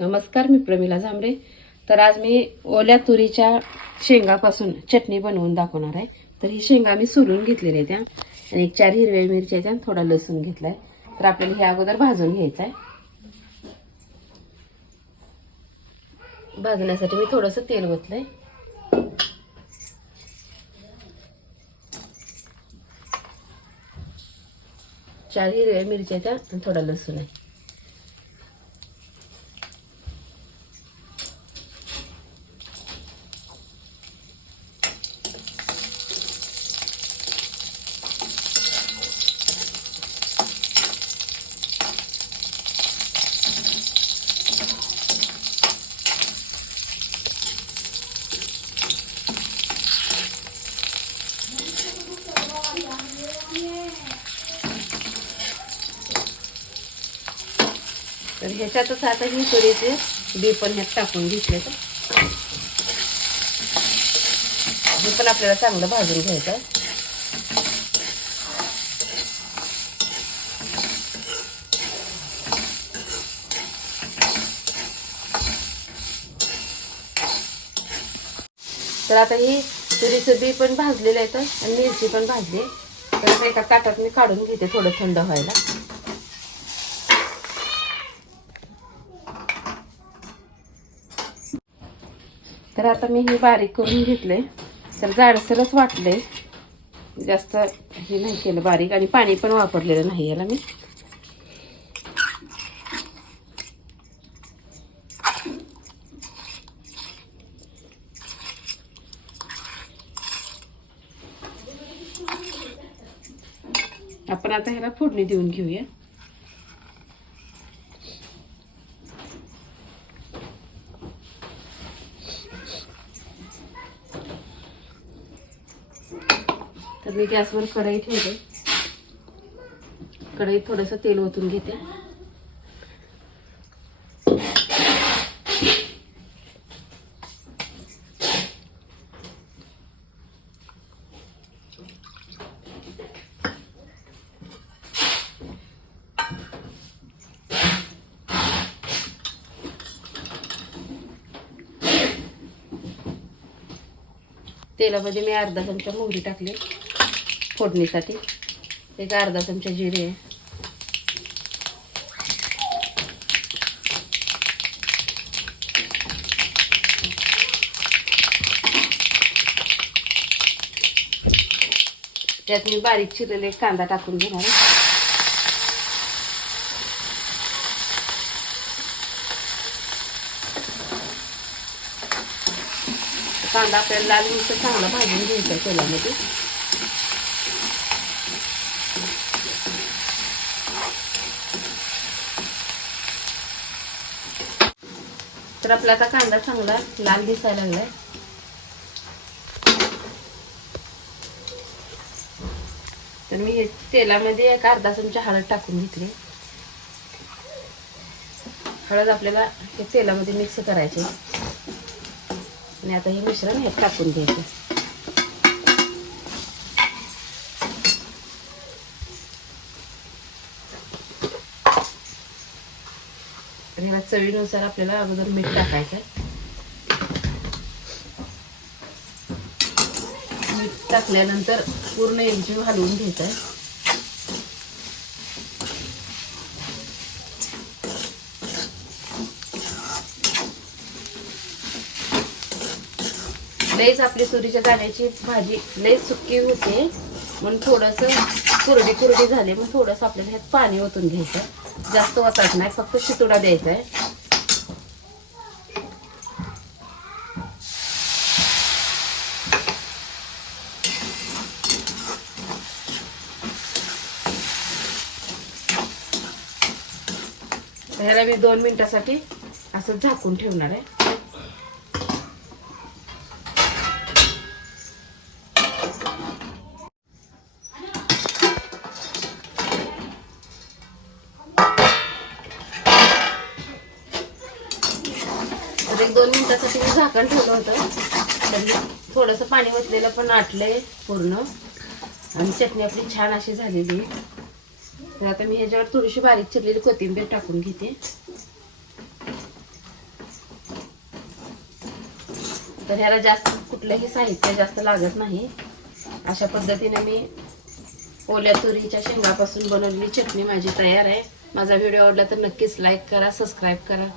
नमस्कार मी प्रमिला झांबरे. तर आज मी ओल्या तुरीच्या शेंगापासून चटणी बनवून दाखवणार आहे. तर ही शेंगा मी सोलून घेतलेल्या त्या आणि एक चार हिरव्या मिरच्याच्या आणि थोडा लसूण घेतलाय. तर आपल्याला हे अगोदर भाजून घ्यायचं आहे. भाजण्यासाठी मी थोडंसं तेल ओतलंय. चार हिरव्या मिरच्याच्या आणि थोडा लसूण आहे. ह्याच्यातच आता ही तुरीचे बी पण ह्यात टाकून घेतले तर. हे पण आपल्याला चांगलं भाजून घ्यायचं. तर आता ही तुरीचं बी पण भाजलेलं आहे तर आणि मिरची पण भाजली. तर आता एका ताटात मी काढून घेते थोडं थंड व्हायला. तर आता मी हे बारीक करून घेतले. तर जाडसरच वाटले. जास्त हे नाही केलं बारीक आणि पाणी पण वापरलेलं नाही याला मी. आपण आता ह्याला फोडणी देऊन घेऊया. तर मी गॅसवर कढई ठेवते. कढईत थोडंसं तेल ओतून घेते. तेलामध्ये मी अर्धा चमचा मोहरी टाकली. फोडणीसाठी. एक अर्धा चमचा जिरे. आहे त्यात मी बारीक चिरलेले एक कांदा टाकून घेणार कांदा आपल्याला लाल मिरचं चांगला भाजून घ्यायचा तेलामध्ये. तर आपला आता कांदा चांगला लाल दिसायला लागलाय. तर मी हे तेलामध्ये एक अर्धा चमचा हळद टाकून घेतली. हळद आपल्याला हे तेलामध्ये मिक्स करायचे. आणि आता हे मिश्रण हे टाकून घ्यायचं. आणि ह्याला चवीनुसार आपल्याला अगोदर मीठ टाकायचं मीठ टाकल्यानंतर पूर्ण एकजीव हलवून घ्यायचं आहे. लईच आपली तुरीच्या दाण्याची भाजी लई सुकी होते. मग थोडंसं कुरडी कुरडी झाली मग थोडंसं आपल्याला ह्यात पाणी ओतून घ्यायचं. जास्त वाचायचं नाही फक्त शितोडा द्यायचा आहे. ह्याला मी दोन मिनिटासाठी असं झाकून ठेवणार आहे. म्हणजे एक दोन मिनिटासाठी मी झाकण ठेवलं होतं. थोडंसं पाणी वचलेलं पण आटलंय पूर्ण. आणि चटणी आपली छान अशी झालेली. तर आता मी ह्याच्यावर थोडीशी बारीक चिरलेली कोथिंबीर टाकून घेते. तर ह्याला जास्त कुठलंही साहित्य जास्त लागत नाही. अशा पद्धतीने मी ओल्या तुरीच्या शेंगापासून बनवलेली चटणी माझी तयार आहे. माझा व्हिडिओ आवडला तर नक्कीच लाईक करा सबस्क्राईब करा.